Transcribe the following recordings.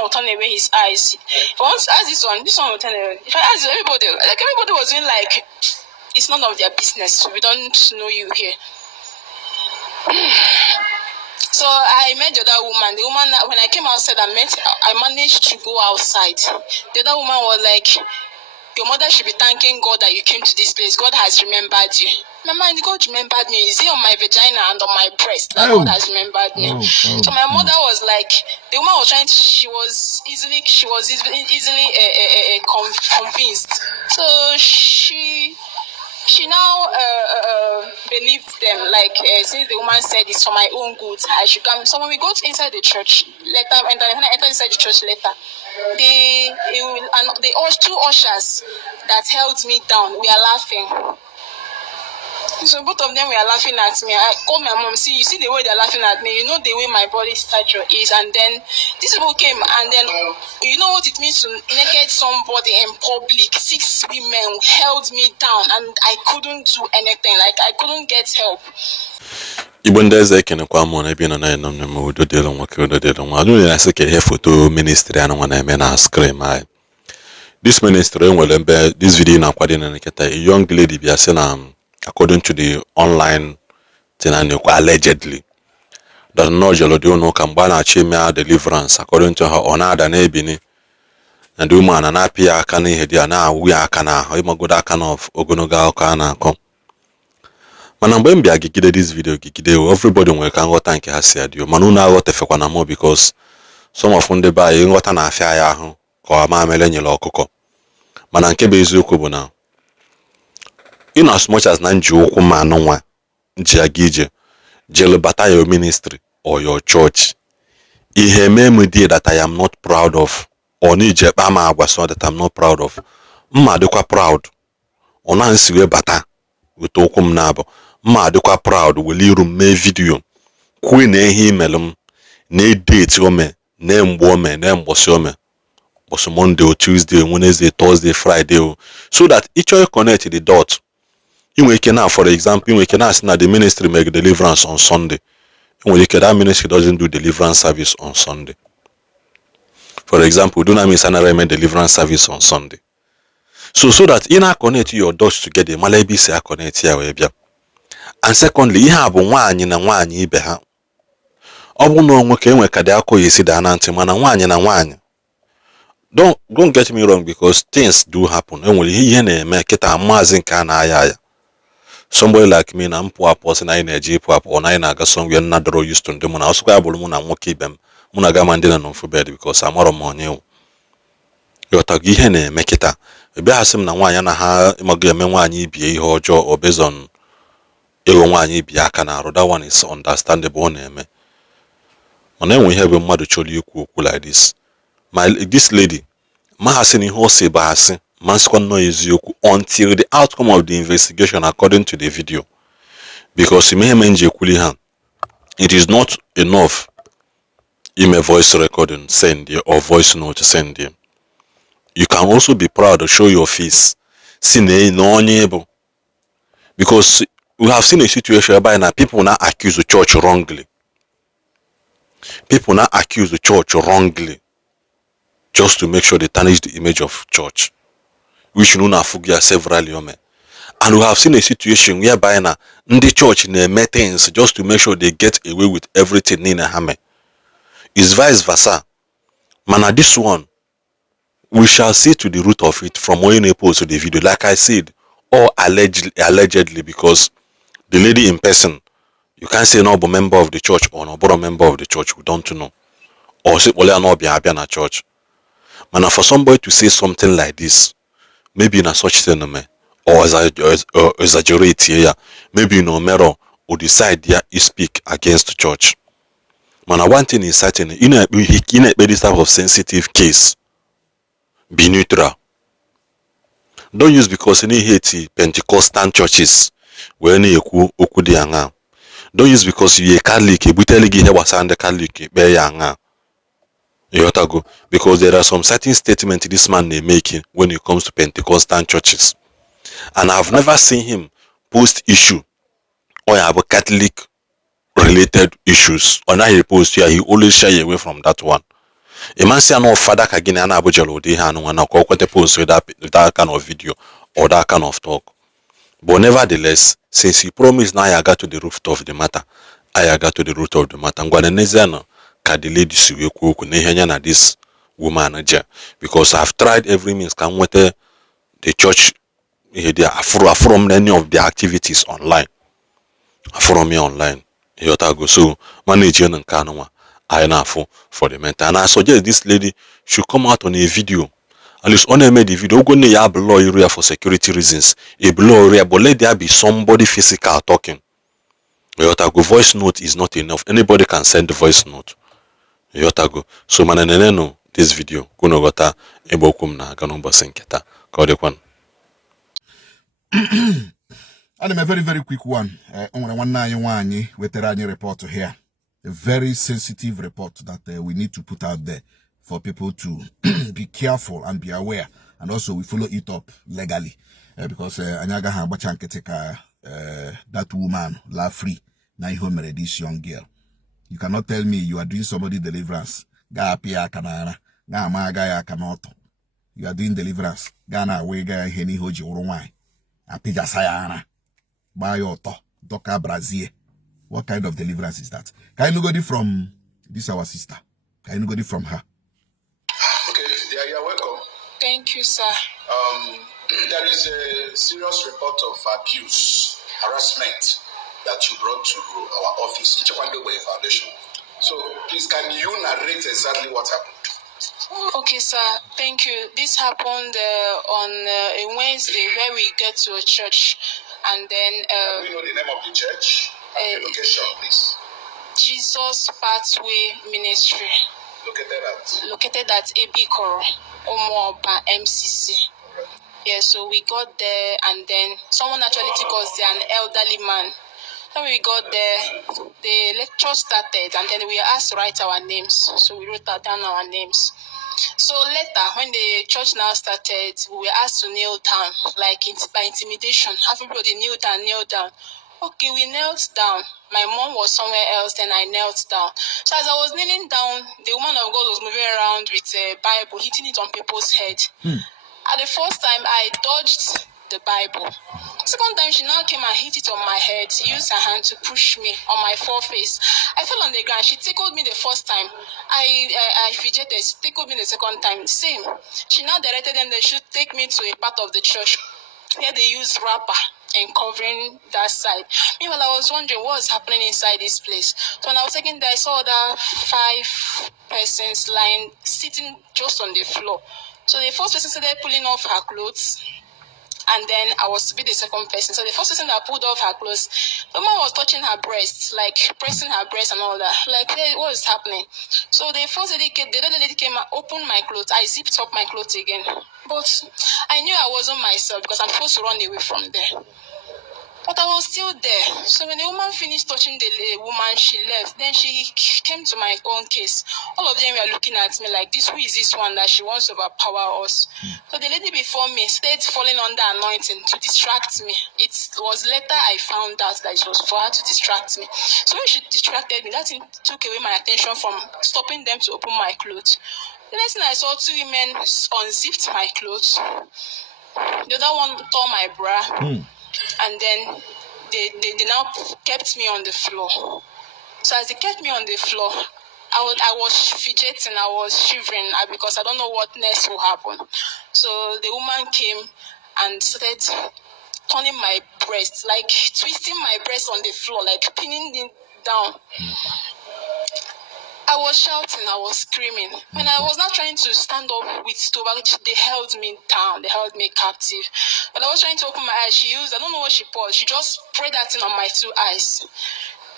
one will turn away his eyes. If I want to ask this one will turn away. If I ask everybody was doing like, it's none of their business. We don't know you here. So I met the other woman. The woman, when I came outside, I managed to go outside. The other woman was like, your mother should be thanking God that you came to this place. God has remembered you. My mind, God remembered me. Is it on my vagina and on my breast that God has remembered me? So my mother was like, the woman was trying to, she was easily convinced. So she now believed them, like since the woman said it's for my own good, I should come. So when we go inside the church later, when I enter inside the church later, the two ushers that held me down, we are laughing. So both of them were laughing at me. I called my mom, you see the way they're laughing at me, you know the way my body stature is. And then these people came, and then you know what it means to naked somebody in public. 6 women held me down, and I couldn't do anything. Like I couldn't get help. Even there's a kind of common, I've been on a number of dealing with the dealing. I don't ask a photo ministry, and when I mean, I scream. This ministry will embed this video in a young lady, according to the online thing, allegedly that no Jolodio can ban a Deliverance, according to her honor than ebony. And the woman and apia can hear now we are kana, I'm a good can of Ogonoga kana come. Manambembi agikide this video gikide, everybody will can go thank you has said you. Manuna got a fekwanamo because some of them buy you got an affair or a mamma coco. Manankebe is now. In as much as Nanju Kumanonwa, Jiagije, Jelobata your ministry or your church, ihe media that I am not proud of, or Nije Bama Abaso that I'm not proud of. Madukwa proud. Onansiwe bata with Okum Nabo. Madukwa proud will you me video. Queen emailum, ne date yome, name woman, name bosome. Was Monday or Tuesday, Wednesday, Thursday, Friday, so that each other connect the dot. You can, for example, you can ask now the ministry make deliverance on Sunday. That ministry doesn't do deliverance service on Sunday. For example, do not miss an deliverance service on Sunday. So that in connect your dots together, malabi say connect here. And secondly, you have one in a one ye beha. Obuno nwoke nwekade akọ yesi da na ntị mana nwaanyị na nwaanyị. Don't get me wrong, because things do happen. Enwere ihe na-eme kịta maazi nke a na-aya. Somebody like me na mpu apos na energy pu apo na na aga somewhere na doro used to ndemo na osukwa abulu mu na nwoke ibem mu na ga mandina no for bed because amoro mo onye yo tagi ihe na-eme kịta ebe hasim na nwaanyị na ha imago eme nwaanyị ibie ihe ọjọọ o based on ego nwaanyị ibie aka na arụ. That one is understandable na-eme. Mana enwe ihe bụ mmadụ chọrọ ikwu okwu like this lady ma hasin ihe o se ba hasin manskon no eziokwu until the outcome of the investigation according to the video, because it is not enough in a voice recording send here or voice note send here. You can also be proud to show your face, because we have seen a situation whereby now people now accuse the church wrongly. People now accuse the church wrongly just to make sure they tarnish the image of church, which know na fugia several yome. And we have seen a situation whereby now the church ne things just to make sure they get away with everything in a hammer. It's vice versa. Mana this one, we shall see to the root of it from when you post the video. Like I said, or allegedly, because the lady in person, you can't say no member of the church or no member of the church. We don't know. Or say only no be a church. Man, for somebody to say something like this, maybe in a such thing, or exaggerate here, maybe in a mirror, or decide here you speak against the church. Man, one thing is certain, in this type of sensitive case, be neutral. Don't use because any hate Pentecostal churches where any okudi. Don't use because you a Catholic, but tell you was under Catholic, be yanga. Because there are some certain statements this man may making when it comes to Pentecostal churches, and I've never seen him post issue or have a Catholic related issues. Or now he post here, he always shy away from that one. A man say no father again and abujalo de hand one or post with that kind of video or that kind of talk. But nevertheless, since he promised now I got to the root of the matter, I got to the root of the matter. I'm gonna nezano ka the lady siwe kuku nehenya na this woman because I've tried every means can with the church from any of their activities online. From me online. Yotago so manage and kanwa I na for the mentor. And I suggest this lady should come out on a video. At least on made the video go near below area for security reasons. A below area, but let there be somebody physical talking. Yotago voice note is not enough. Anybody can send the voice note. Yotago. So maneneno this video. Kuno gota ebokum na ganomba senketa. Kodekwan. And a very, very quick one. On 191 with the report here. A very sensitive report that we need to put out there for people to be careful and be aware. And also we follow it up legally. Because Anyaga Hambachanketek, that woman, La Free, now home this young girl. You cannot tell me you are doing somebody deliverance. Gapia kanana, Gamagaya cannot. You are doing deliverance. Gana wega heni hoji urumai. Apija sayana. Bayoto, Doka Brazil. What kind of deliverance is that? Can you go from this our sister? Can you go from her? Okay, yeah, you're welcome. Thank you, sir. There is a serious report of abuse, harassment that you brought to our office in Japan Way Foundation. So please, can you narrate exactly what happened? Okay, sir. Thank you. This happened on a Wednesday where we get to a church, and then we know the name of the church. The location, please. Jesus Pathway Ministry. Located at Ebikoro, Omoba, MCC. Yeah, so we got there, and then someone actually took us there, an elderly man. When we got there, the lecture started, and then we were asked to write our names. So we wrote down our names. So later, when the church now started, we were asked to kneel down, like by intimidation. Everybody kneel down. Okay, we knelt down. My mom was somewhere else, then I knelt down. So as I was kneeling down, the woman of God was moving around with a Bible, hitting it on people's head. At the first time, I dodged the Bible. Second time, she now came and hit it on my head, used her hand to push me on my foreface. I fell on the ground. She tickled me the first time. I fidgeted. She tickled me the second time. Same. She now directed them they should take me to a part of the church where they use wrapper and covering that side. Meanwhile, I was wondering what was happening inside this place. So when I was taken there, I saw other 5 persons lying, sitting just on the floor. So the first person started pulling off her clothes, and then I was to be the second person. So the first person that pulled off her clothes, the woman was touching her breast, like pressing her breast and all that. Like, hey, what is happening? So the first lady came, the other lady came and opened my clothes. I zipped up my clothes again. But I knew I wasn't myself because I'm supposed to run away from there. But I was still there. So when the woman finished touching the woman, she left. Then she came to my own case. All of them were looking at me like, who is this one that she wants to overpower us? So the lady before me stayed falling under anointing to distract me. It was later I found out that it was for her to distract me. So when she distracted me, that thing took away my attention from stopping them to open my clothes. The next thing I saw, 2 women unzipped my clothes. The other one tore my bra. And then they now kept me on the floor. So as they kept me on the floor, I was fidgeting, I was shivering because I don't know what next will happen. So the woman came and started turning my breast, like twisting my breast on the floor, like pinning it down. I was shouting, I was screaming. When I was not trying to stand up with stomach, they held me down, they held me captive. When I was trying to open my eyes, I don't know what she poured. She just sprayed that thing on my 2 eyes.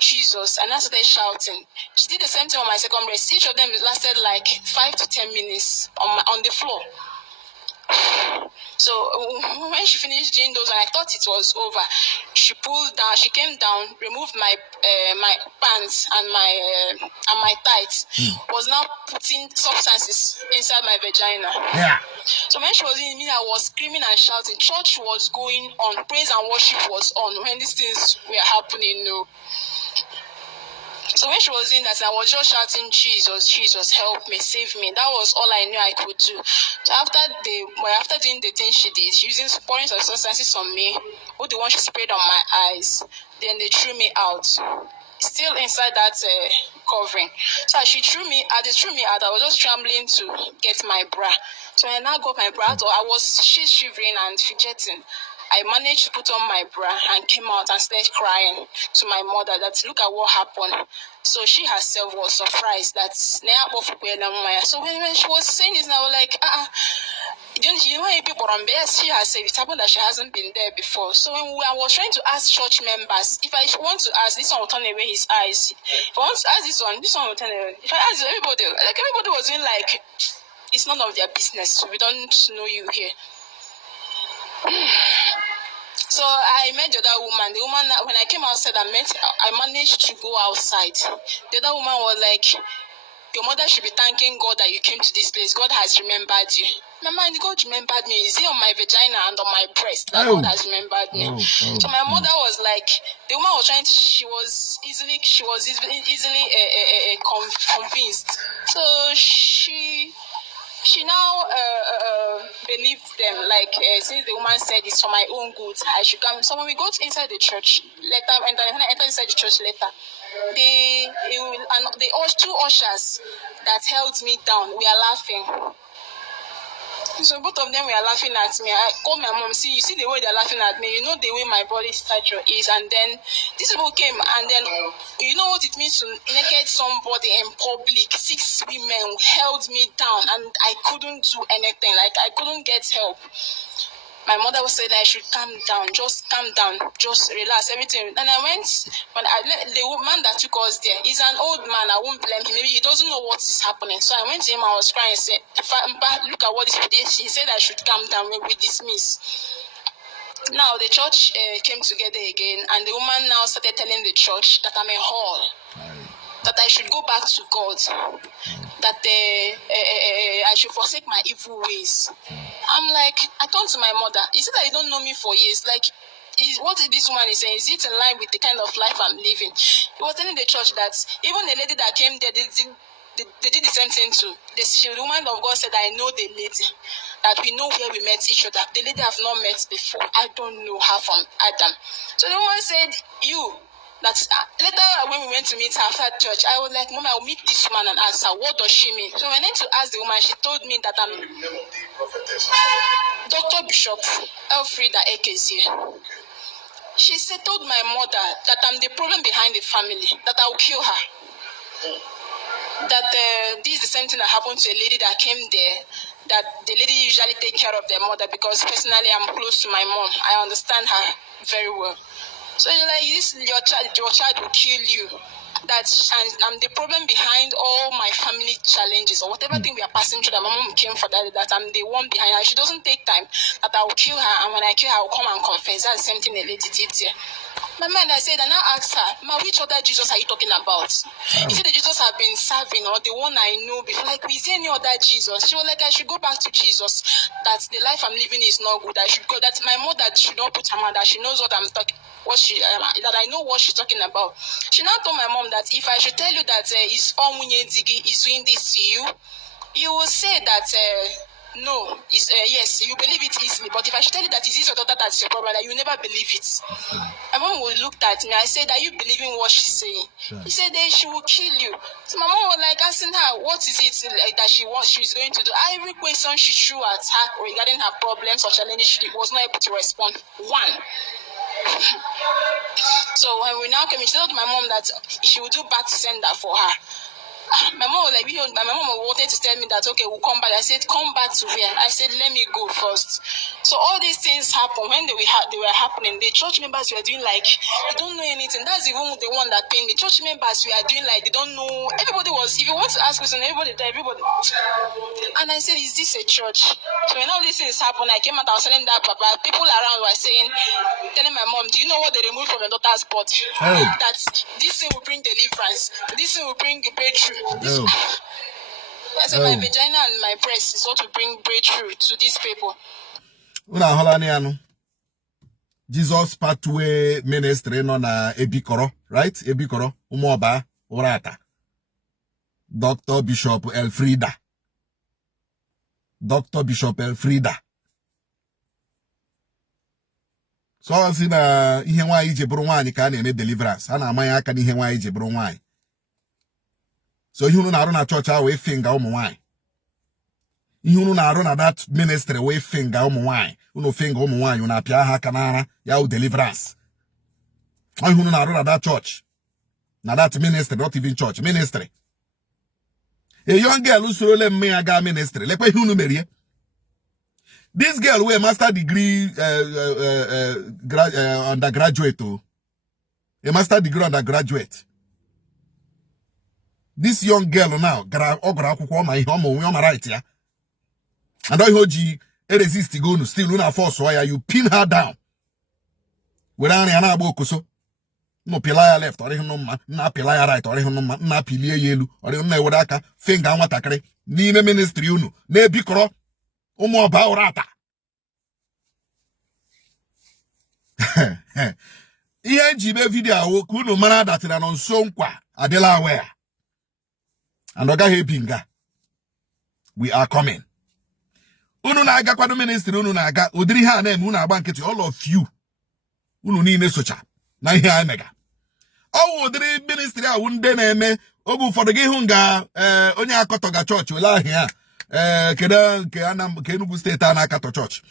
Jesus. And I started shouting. She did the same thing on my second breast. Each of them lasted like 5 to 10 minutes on the floor. So when she finished doing those, and I thought it was over, she pulled down. She came down, removed my my pants and my tights. Was now putting substances inside my vagina. Yeah. So when she was in me, I was screaming and shouting. Church was going on, praise and worship was on when these things were happening. No. So when she was doing that, I was just shouting, Jesus, Jesus, help me, save me. That was all I knew I could do. So after doing the thing she did, using pouring some substances on me, who the one she sprayed on my eyes, then they threw me out. Still inside that covering. So as they threw me out, I was just trembling to get my bra. So when I now got my bra out, I was shivering and fidgeting. I managed to put on my bra and came out and started crying to my mother that look at what happened. So she herself was surprised that so when she was saying this, I was like, you know people on there, she herself, it happened that she hasn't been there before. So when I was trying to ask church members, if I want to ask, this one will turn away his eyes. If I want to ask this one will turn away. If I ask everybody was doing like, it's none of their business. We don't know you here. So I met the other woman. The woman, when I came outside, I managed to go outside. The other woman was like, your mother should be thanking God that you came to this place. God has remembered you. Mama, God remembered me. Is it on my vagina and on my breast that God has remembered me? So my mother was like, the woman was trying to, she was easily convinced. So she now believed them, like since the woman said it's for my own good, I should come. So when we go inside the church later, when I enter inside the church later, the two ushers that held me down, we are laughing. So both of them were laughing at me. I called my mom, you see the way they're laughing at me, you know the way my body stature is. And then these people came, and then you know what it means to naked somebody in public. 6 women held me down, and I couldn't do anything. Like I couldn't get help. My mother was saying I should calm down, just relax, everything. And I went, the man that took us there, he's an old man, I won't blame him, maybe he doesn't know what is happening. So I went to him, I was crying, and said, look at what this did. He said I should calm down, we dismiss. Now the church came together again, and the woman now started telling the church that I'm a whore, that I should go back to God, that I should forsake my evil ways. I'm like, I turned to my mother. Is it that you don't know me for years? Like, what this woman is saying, is it in line with the kind of life I'm living? He was telling the church that even the lady that came there, they did the same thing too. The woman of God said, I know the lady, that we know where we met each other. The lady I've not met before. I don't know her from Adam. So the woman said, later when we went to meet her after church, I was like, Mom, I'll meet this woman and ask her, what does she mean? So when I went to ask the woman, she told me that I'm Dr. Bishop Elfrida Ekezie. She told my mother that I'm the problem behind the family, that I'll kill her. That this is the same thing that happened to a lady that came there, that the lady usually take care of their mother, because personally I'm close to my mom. I understand her very well. So you're like, your child will kill you. I'm the problem behind all my family challenges or whatever thing we are passing through. That my mom came for that I'm the one behind her. She doesn't take time, that I will kill her, and when I kill her, I will come and confess. That's the same thing the lady did here. My man, I said, and I asked her, Ma, which other Jesus are you talking about? Is it the Jesus I've been serving, or the one I know before? Like, is there any other Jesus? She was like, I should go back to Jesus, that the life I'm living is not good. I should go, that my mother should not put her mouth, that she knows what I'm talking, that I know what she's talking about. She now told my mom that if I should tell you that it's Omunye Digi is doing this to you, you will say that no, yes, you believe it easily. But if I should tell you that it's this or that, that's your problem, that you never believe it. My mom looked at me. I said, are you believing what she's saying? Sure. He said, she will kill you. So my mom was like asking her, what is it that she's going to do? Every question she threw at her regarding her problems or challenges, she was not able to respond. One. So when we now came, she told my mom that she would do back to sender for her. My mom was like, my mom wanted to tell me that, okay, we'll come back. I said, come back to where? I said, let me go first. So all these things happened. When they were happening, the church members were doing like, they don't know anything. That's even the one that pained. The church members were doing like, they don't know. Everybody was, if you want to ask questions, everybody. And I said, is this a church? So when all these things happened, I came out, I was telling that papa, people around were saying, telling my mom, do you know what they removed from your daughter's body? Oh. That this thing will bring deliverance. This thing will bring breakthrough. Oh. I said, my vagina and my breast is what will bring breakthrough to these people. Jesus pathway ministry no na Ebikoro, right? Ebikoro, Umoba, Urata. Dr. Bishop Elfrida. Dr. Bishop Elfrida. So I see na ihe nwa ije bụrụ nwaanyị ka na-eme deliverance. Ana amanya aka n'ihe nwa ije bụrụ nwaanyị. So ihe unu na-arụ na church ahụ finger ụmụ nwaanyị. Ihe unu na-arụ na that ministry we finger ụmụ nwaanyị. Unu finger ụmụ nwaanyị unu apịa ha aka n'ara ya u deliverance. Ihe unu na-arụ na that church. Na that ministry, not even church, ministry. A young girl who solo me aga ministry. Like what you merie. This girl with a master degree undergraduate too. A master degree undergraduate. This young girl now, right here. And I heard you resist go no still una force why you pin her down. Without any anabokuso. No pilaya left, or no na pilaya right, or na pilia yelu, or no wadaka, finger watakre, nime ministry uno, ne bicro, umo baurata. Ihe jibe video kuno mana that na non sonkwa adela where. And oga hebinga. We are coming. Unu na aga kwado ministry unu na aga udiri ha na emu na agba nkiti all of you. Unu niile socha. Na ihe a mega. Owu udiri ministry a wunde na eme ogu ụfọdụ gị hụ nga onye akọtọga church wele ahịa kedu nke Enugu State a na-akatọ church.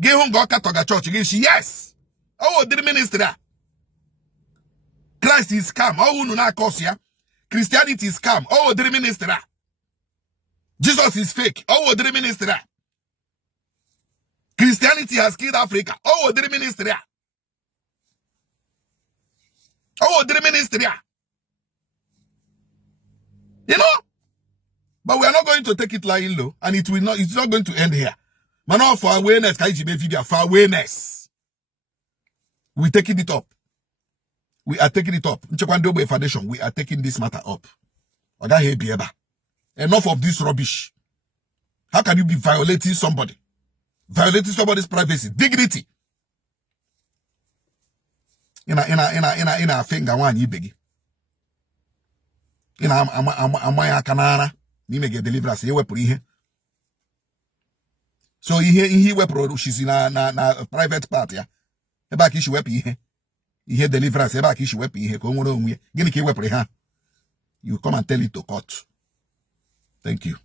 Gị hụ nga ọkatọga church gị shi yes. Owu udiri ministry a. Christ is scam. Owu unu na-akọsụ ya. Christianity is scam. Owu udiri ministry a. Jesus is fake. Owu udiri ministry a. Christianity has killed Africa. Owu udiri ministry a. Oh, the ministry. You know? But we are not going to take it lying low, and it's not going to end here. Man, all for awareness, video for awareness. We're taking it up. We are taking it up. Foundation, we are taking this matter up. Enough of this rubbish. How can you be violating somebody? Violating somebody's privacy, dignity. Ina finger one yibegi. Amaya kanara. Ni mege deliverance. Ye wepuri ihe. So he wepro she's na private part ya. Eba ki shi wepi ihe. Ihe deliverance. Eba ki shi wepi ihe. Ko nwere onwe. Gini ki wepuri ha. You come and tell it to court. Thank you.